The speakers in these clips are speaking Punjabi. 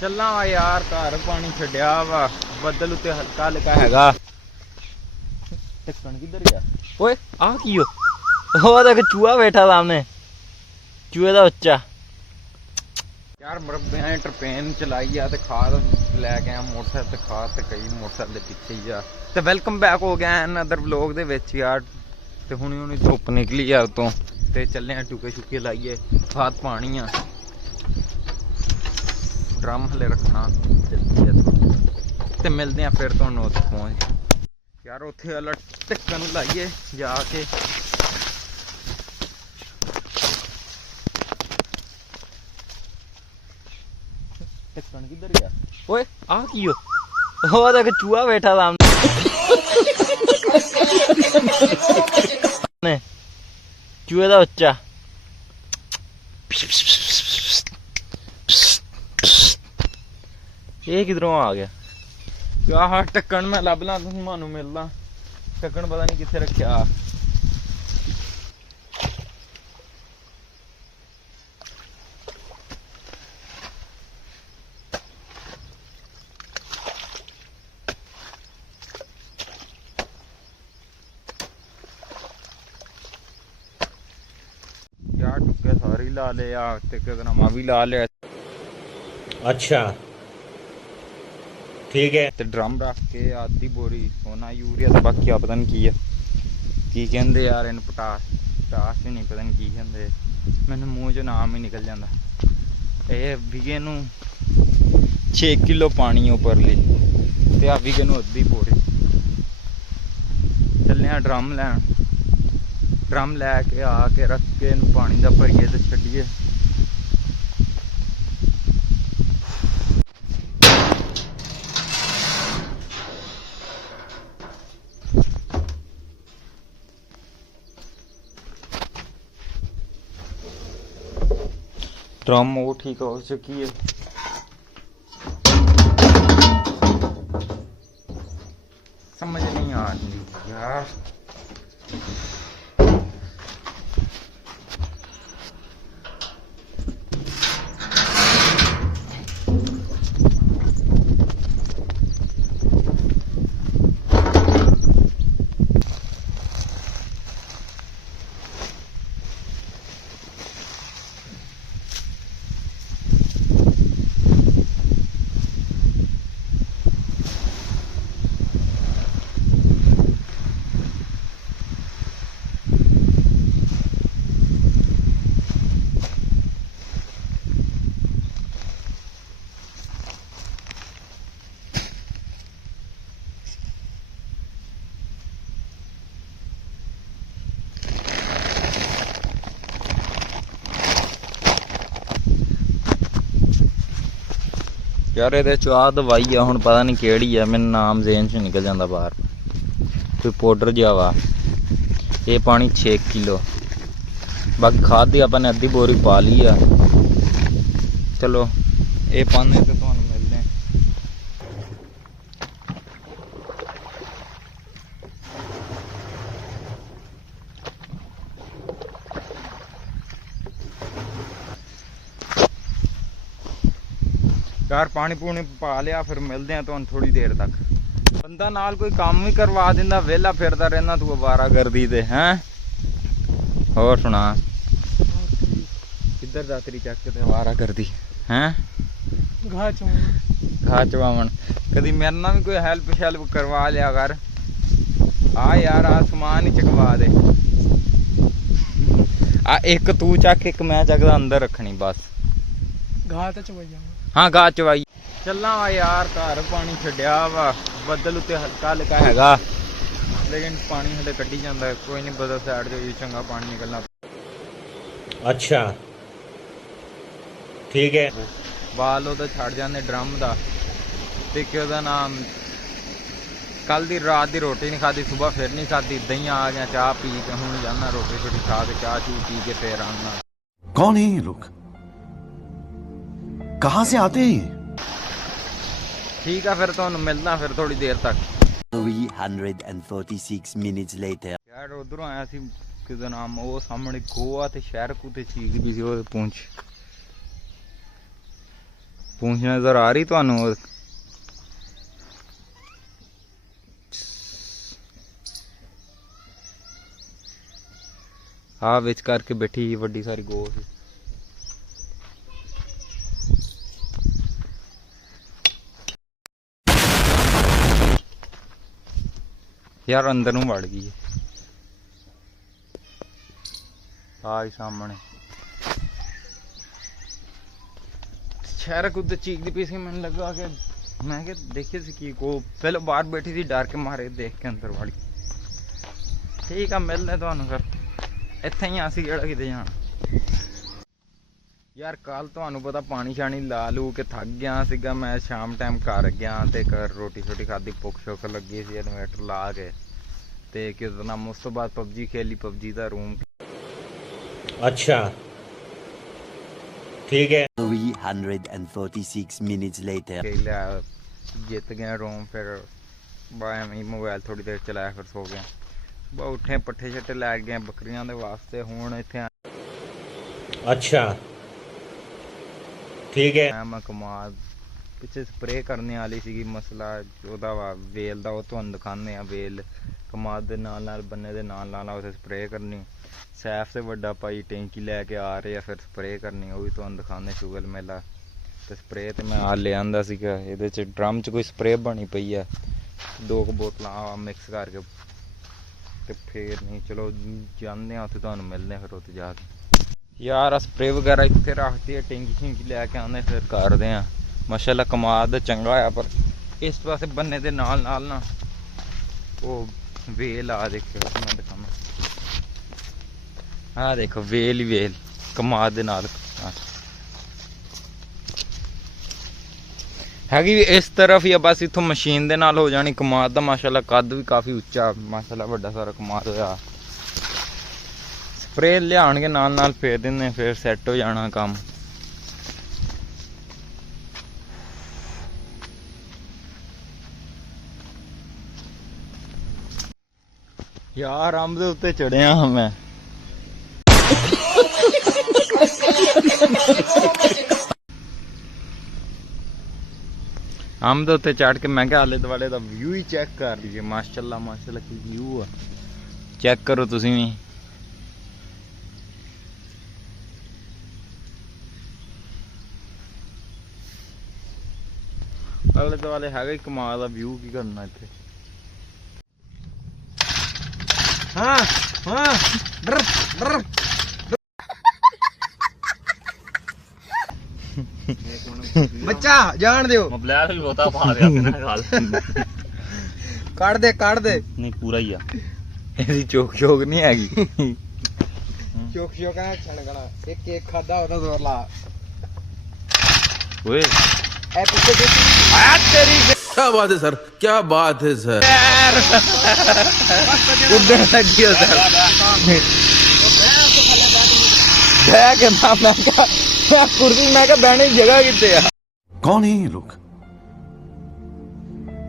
ਚੱਲਾਂ ਵਾ ਯਾਰ, ਘਰ ਪਾਣੀ ਛੱਡਿਆ ਵਾ, ਬੱਦਲ ਉੱਤੇ ਹਲਕਾ ਹਲਕਾ ਹੈਗਾ। ਟੱਕਣ ਕਿੱਧਰ ਗਿਆ ਓਏ? ਆ ਕੀ ਉਹ ਦੇਖ ਚੂਹਾ ਬੈਠਾ ਸਾਹਮਣੇ, ਚੂਹੇ ਦਾ ਬੱਚਾ। ਯਾਰ ਮਰਬਿਆਂ ਟਰਪੇਨ ਚਲਾਈ ਆ ਤੇ ਖਾਦ ਲੈ ਕੇ ਆ ਮੋਟਰਸਾਈਕਲ ਤੇ, ਖਾਦ ਤੇ ਕਈ ਮੋਟਰਸਾਈਕਲ ਦੇ ਪਿੱਛੇ ਹੀ ਆ। ਤੇ ਵੈਲਕਮ ਬੈਕ ਹੋ ਗਿਆ ਅਨਦਰ ਵਲੋਗ ਦੇ ਵਿੱਚ ਯਾਰ। ਤੇ ਹੁਣੀ ਧੁੱਪ ਨਿਕਲੀ ਆ ਉਤੋਂ ਤੇ ਚੱਲੇ ਆ ਟੁਕੇ ਛੁਕੇ ਲਾਈਏ, ਖਾਦ ਪਾਣੀ ਆ, ਡਰਮ ਹਲੇ ਰੱਖਣਾ ਤੇ ਮਿਲਦੇ ਆ ਫਿਰ ਤੁਹਾਨੂੰ ਉੱਥੇ ਪਹੁੰਚ। ਯਾਰ ਉੱਥੇ ਵਾਲਾ ਢੱਕਣ ਲਾਈਏ ਜਾ ਕੇ। ਢੱਕਣ ਕਿੱਧਰ ਗਿਆ ਓਏ? ਆ ਕੀ ਉਹ ਦੇਖ ਚੂਹਾ ਬੈਠਾ ਸਾਹਮਣੇ, ਚੂਹੇ ਦਾ ਬੱਚਾ। ਇਹ ਕਿਧਰੋਂ ਆ ਗਿਆ? ਆਹ ਢੱਕਣ ਮੈਂ ਲੱਭ ਲਾਂ ਤੁਹਾਨੂੰ ਮਿਲਦਾ। ਢੱਕਣ ਪਤਾ ਨਹੀਂ ਕਿੱਥੇ ਰੱਖਿਆ। ਯਾਰ ਟੁੱਕੇ ਸਾਰੇ ਹੀ ਲਾ ਲਏ ਆ ਤੇ ਕਦਨਾਮਾ ਵੀ ਲਾ ਲਿਆ। अच्छा ठीक है। ਤੇ ਡਰਮ ਰੱਖ ਕੇ ਆधी ਬੋਰੀ ਸੋਨਾ ਯੂਰੀਆ ਤੇ ਬਾਕੀ ਆ ਪਤਾ ਨਹੀਂ ਕੀ ਆ, ਕੀ ਕਹਿੰਦੇ ਯਾਰ ਇਹਨੂੰ, ਪਟਾਸ ਵੀ ਨਹੀਂ ਪਤਾ ਨਹੀਂ ਕੀ ਕਹਿੰਦੇ, ਮੈਨੂੰ ਮੂੰਹ 'ਚੋਂ ਨਾਮ ਹੀ ਨਿਕਲ ਜਾਂਦਾ। ਇਹ ਵਿਗੇ ਨੂੰ 6 ਕਿਲੋ ਪਾਣੀ ਉੱਪਰ ਲਈ ਤੇ ਆ ਵਿਗੇ ਨੂੰ ਅੱਧੀ ਬੋਰੀ। ਚੱਲੇ ਆ ਡਰਮ ਲੈਣ, ਡਰਮ ਲੈ ਕੇ ਆ ਕੇ ਰੱਖ ਕੇ ਇਹਨੂੰ ਪਾਣੀ ਦਾ ਭਰੀਏ ਤੇ ਛੱਡੀਏ। ड्रम वो ठीक हो चुकी है। समझ नहीं आ रही यार। यार ये चाह दवाई आ, हुण पता नहीं केड़ी है, मैनूं नाम ज़हन च निकल जाता बाहर। कोई पाउडर जिहा वा। ये पानी 6 किलो, बाकी खाद दी आपां ने अद्धी बोरी पा ली आ। चलो ये पाने तो तुहानूं मिलदे आ। यार पानी पूनी पा लिया, फिर मिलते हैं तुहानूं थोड़ी देर तक। बंदा नाल कोई काम भी करवा दिंदा, वेला फिरदा रहना तू अवारा गर्दी ते हैं। और सुना किधर दातरी चक ते अवारा गर्दी हैं? घा चवावन कदी मेरे ना भी कोई हेल्प शेल्प करवा लिया कर। आ यार आ समान ही चकवा दे। आ एक तू चक एक मैं चकदा, अंदर रखनी बस। घा ते चवाई जावां। हाँ गा चवाई। ਚੱਲਾਂ ਵਾ ਯਾਰ, ਘਰ ਪਾਣੀ ਛੱਡਿਆ ਵਾ, ਬੱਦਲ ਉੱਤੇ ਹਲਕਾ ਹਲਕਾ ਹੈਗਾ ਲੇਕਿਨ ਪਾਣੀ ਹਲੇ ਕੱਢੀ ਜਾਂਦਾ। ਕੋਈ ਨਹੀਂ, ਬਦਲ ਸਾਈਡ ਜੋ ਚੰਗਾ ਪਾਣੀ ਨਿਕਲਣਾ। अच्छा ठीक है। ਬਾਲ ਉਹਦਾ ਛੱਡ ਜਾਂਦੇ ਡਰਮ ਦਾ। ਤੇ ਕਿ ਉਹਦਾ ਨਾਮ, ਕੱਲ ਦੀ ਰਾਤ ਦੀ ਰੋਟੀ ਨਹੀਂ ਖਾਧੀ, ਸਵੇਰ ਫਿਰ ਨਹੀਂ ਖਾਧੀ, ਦਹੀਂ ਆ ਗਿਆ, ਚਾਹ ਪੀ ਕੇ ਹੁਣ ਜਾਣਾ ਰੋਟੀ ਛੋਟੀ ਖਾ ਕੇ ਚਾਹ ਚੂ ਪੀ ਕੇ ਫਿਰ ਆਉਣਾ। कौन है ये लोग, कहाँ से आते हैं? ठीक है फिर ਤੁਹਾਨੂੰ ਮਿਲਦਾ ਫਿਰ ਥੋੜੀ ਦੇਰ ਤੱਕ। 346 minutes later। ਯਾਰ ਉਧਰੋਂ ਆਇਆ ਸੀ ਕਿਹਦਾ ਨਾਮ, ਉਹ ਸਾਹਮਣੇ ਗੋਆ ਤੇ ਸ਼ਹਿਰ ਕੂ ਤੇ ਚੀਕਦੀ ਸੀ ਉਹ ਪਹੁੰਚ। ਪੂੰਛ ਨਜ਼ਰ ਆ ਰਹੀ ਤੁਹਾਨੂੰ? ਆ ਵਿੱਚ ਕਰਕੇ ਬੈਠੀ ਵੱਡੀ ਸਾਰੀ ਗੋ ਸੀ। ਯਾਰ ਅੰਦਰ ਨੂੰ ਵੜ ਗਈ ਆ ਹੀ ਸਾਹਮਣੇ। ਸ਼ਹਿਰ ਕੁੱਦ ਚੀਕਦੀ ਪਈ ਸੀ, ਮੈਨੂੰ ਲੱਗਾ ਕਿ ਮੈਂ ਕਿ ਦੇਖੀ ਸੀ ਕੀ ਕੋ ਪਹਿਲਾਂ ਬਾਹਰ ਬੈਠੀ ਸੀ, ਡਰ ਕੇ ਮਾਰੇ ਦੇਖ ਕੇ ਅੰਦਰ ਵੜ ਗਈ। ਠੀਕ ਆ, ਮਿਲਦੇ ਤੁਹਾਨੂੰ ਫਿਰ। ਇੱਥੇ ਹੀ ਅਸੀਂ ਕਿਹੜਾ ਕਿਤੇ ਜਾਣਾ। ਯਾਰ ਕੱਲ ਤੁਹਾਨੂੰ ਪਤਾ ਪਾਣੀ ਸ਼ਾਣੀ ਲਾ ਲੂ ਕੇ ਥੱਕ ਗਿਆ ਸੀਗਾ ਮੈਂ। ਸ਼ਾਮ ਟਾਈਮ ਘਰ ਗਿਆ ਤੇ ਘਰ ਰੋਟੀ ਛੋਟੀ ਖਾਧੀ, ਭੁੱਖ ਸ਼ੁੱਖ ਲੱਗੀ ਸੀ, ਇਨਵੇਟਰ ਲਾ ਕੇ ਤੇ ਕਿਸ ਨਾਮ ਉਸ ਤੋਂ ਬਾਅਦ ਪਬਜੀ ਖੇਲੀ। ਪਬਜੀ ਦਾ ਰੂਮ अच्छा ठीक है। 346 minutes later. खेला, जित गया रूम। फिर मैं मोबाइल थोड़ी देर चलाया, फिर सो गया। बहुत उठे पट्ठे छट्टे लै गए बकरियां दे वास्ते। हुण इत्थे अच्छा ठीक है। मैं कमाल पिछे स्प्रे करने वाली सी, मसला ओहदा वा वेल दा, ओह तुहानूं दिखाने आ। वेल कमाद दे नाल नाल बन्ने दे नाल नाल उसे स्प्रे करनी। सैफ से वड्डा भाई टैंकी लैके आ रहे आ, फिर स्प्रे करनी, वो भी तुहानूं दिखाने। शुगर मेला ते स्प्रे ते मैं आ ले आंदा सीगा। इहदे च ड्रम च कोई स्प्रे बनी पई है, 2 बोतलां मिक्स करके ते फिर नहीं। चलो जाने उत्थे तुहानूं मिलने फिर उत्थे जाके। यार स्प्रे वगैरह इत्थे रखती है, टैंकी शैंकी लैके आने फिर करदे आ। माशाअल्लाह कमाद चंगा है, पर इस पासे बन्ने दे नाल नाल ना वो वेल आ देखो, मैं दिखाना। हाँ देखो वेल ही वेल कमाद दे नाल हैगी इस तरफ ही। बस इत्थों मशीन दे नाल हो जानी। कमाद दा माशाअल्लाह कद भी काफ़ी उच्चा, माशाअल्लाह बड़ा सारा कमाद होया। स्प्रे लियाणगे नाल नाल फेर दिंदे, फिर सैट हो जाना काम। यार अंब दे उत्ते चढ़िया हाँ मैं। अंब दे उत्ते चढ़ के मैं क्या आले दुआले दा व्यू ही चेक कर लीजिए। माशाअल्लाह माशाअल्लाह की व्यू है, चेक करो तुसीं भी। आले दुआले हैगा ही कमाल दा व्यू। की करना इत्थे? हाँ हाँ डर डर ਬੱਚਾ ਜਾਣ ਦਿਓ। मोबाइल भी होता पा रहा है ना गाल ਕੱਢ ਦੇ नहीं पूरा ही है। ਇਹਦੀ ਚੋਕ ਚੋਕ ਨਹੀਂ ਹੈਗੀ। ਚੋਕ ਨਾ ਛਣਗਣਾ। ਇੱਕ ਕੇਕ ਖਾਦਾ ਉਹਦਾ ਜ਼ੋਰ ਲਾ। ਓਏ ਇਹ ਪਿੱਛੇ ਦੇਖ। ਆ ਤੇਰੀ क्या बात है सर, क्या बात है सर। ਉੱਡਣ ਲੱਗੀ ਉਹ ਸਰ। ਬਹਿ ਕੇ ਮੈਂ ਕਿਹਾ ਕੁਰਸੀ, ਮੈਂ ਕਿਹਾ ਬਹਿਣੇ ਦੀ ਜਗ੍ਹਾ ਕਿੱਥੇ ਆ? कौन है ये लोग?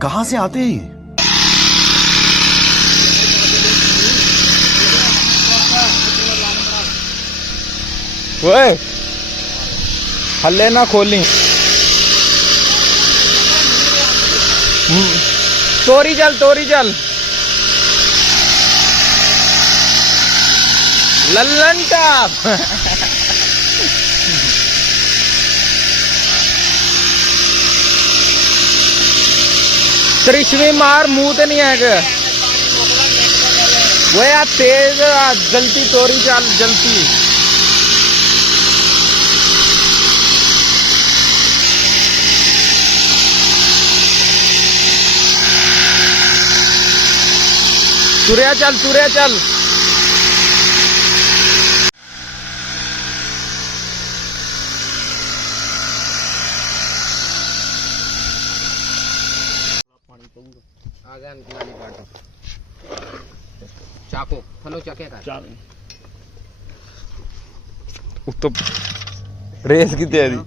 कहां से आते हैं ये? ਓਏ ਹੱਲੇ ਨਾ ਖੋਲੀ। ਤੋਰੀ ਚੱਲ ਲੱਲਨ ਟਾਪ। त्रिशवी मार मुंह ते नहीं है वो यार तेज जल्दी तोरी चल जल्दी। तुरया चल ਆ ਗਿਆ ਨਿਕਲਾਲੀ ਬਾਟੋ। ਚਾਕੂ ਫਲੋ ਚੱਕੇ ਕਰ। ਉੱਤੋਂ ਰੇਸ ਕਿਤੇ ਆ ਦੀ।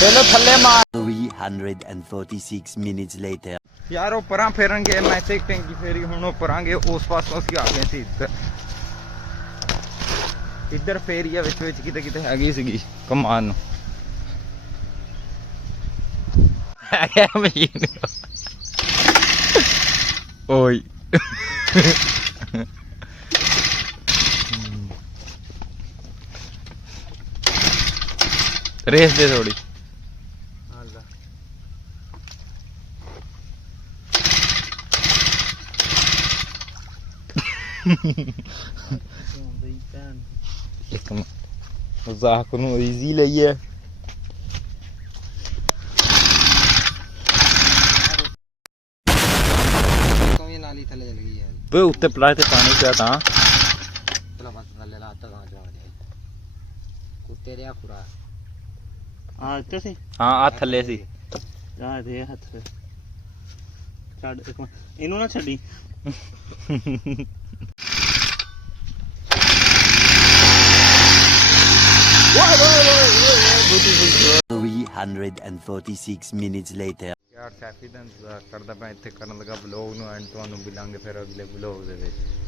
ਪਹਿਲਾਂ ਥੱਲੇ ਮਾਰ। 346 minutes later. ਯਾਰ ਉਹ ਪਰਾਂ ਫੇਰਨਗੇ, ਮੈਂ ਤੇ ਟੈਂਕੀ ਫੇਰੀ। ਹੁਣ ਉਹ ਪਰਾਂਗੇ ਉਸ ਪਾਸੋਂ ਅਸੀਂ ਆ ਗਏ ਸੀ ਇੱਧਰ। ਇੱਧਰ ਫੇਰੀਆ ਵਿੱਚ ਕਿਤੇ ਕਿਤੇ ਹੈਗੀ ਸੀਗੀ ਕਮਾਨ ਨੂੰ ਹੈਗਾ ਮਸ਼ੀਨ ਓਏ रेस दे थोड़ी एक मजाक नूं इजी लईए 'ਤੇ ਉੱਤੇ ਪਲਾਟ ਤੇ ਪਾਣੀ ਪਿਆ ਤਾਂ ਕੁੱਤੇ ਰਿਆ ਖੁਰਾ हाँ इतने से ਹਾਂ ਆ ਥੱਲੇ ਸੀ हाँ दे हाथ से छाड़ एक इन्हों ना छड़ी 346 minutes later. ਯਾਰ ਸੈਫੀ ਦਾ ਇੰਤਜ਼ਾਰ ਕਰਦਾ ਮੈਂ ਇੱਥੇ ਕਰਨ ਲੱਗਾ ਵਲੌਗ ਨੂੰ ਐਂਡ ਤੁਹਾਨੂੰ ਮਿਲਾਂਗੇ ਫਿਰ ਅਗਲੇ ਵਲੌਗ ਦੇ ਵਿੱਚ